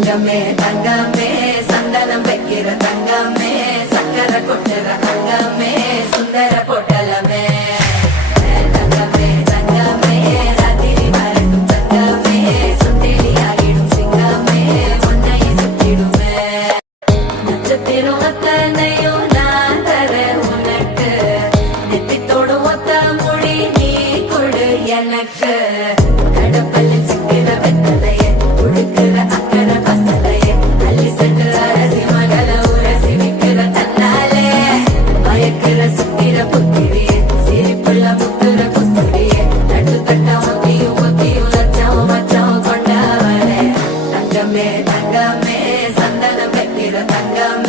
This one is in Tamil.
தங்கமே தங்கமே சந்தனம் வைக்கிற தங்கமே சக்கரை கொட்டுற தங்கமே சுந்தர பொட்டலமே தங்கமே தங்கமே ராத்திரி வரட்டும் தங்கமே சுத்திலியாகிடும் சிங்கமே உன்னை சுத்திடுமே நட்சத்திரம் அத்தனையும் நான் தர உனக்கு நெத்தித்தோடு ஒத்த மொழி நீ கொடு எனக்கு கடப்பல்ல சிக்கிற வெத்தலைய கொடுக்கிற அக்கறை பத்தலைய அள்ளி சென்று அரசி மகள உரசி விக்கிற தன்னாலே மயக்கிற சுத்திர புத்திரிய சிரிப்புள்ள முத்துற புத்துரிய நட்டு தட்ட ஒத்தியும் ஒத்தியும் லட்சம் மச்சம் கொண்டவளே தங்கமே தங்கமே சந்தனம் வைக்கிற தங்கமே